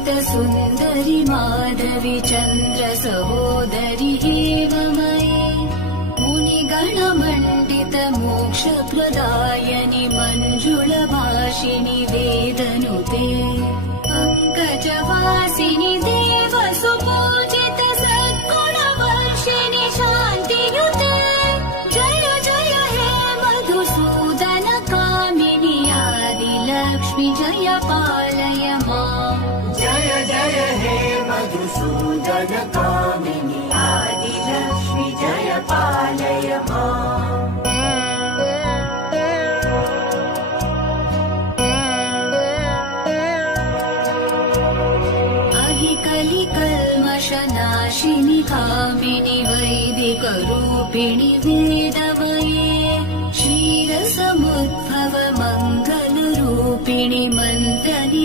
सुन्दरि माधवि चन्द्र सहोदरि हेममयि मुनिगणमण्डित मोक्षप्रदायनि मञ्जुलभाषिणि वेदनुते पङ्कजवासिनि देवसुपूजित सद्गुणवर्षिणि शान्तियुते जय जय हे मधुसूदन कामिनि आदिलक्ष्मि जय पालय माम् जय जय हे मधुसूदन कामिनि आदिलक्ष्मि जय पालय माम् कलिकल्मषनाशिनि कामिनि वैदिकरूपिणि वेदमये क्षीरसमुद्भव मङ्गलरूपिणि मन्त्रनि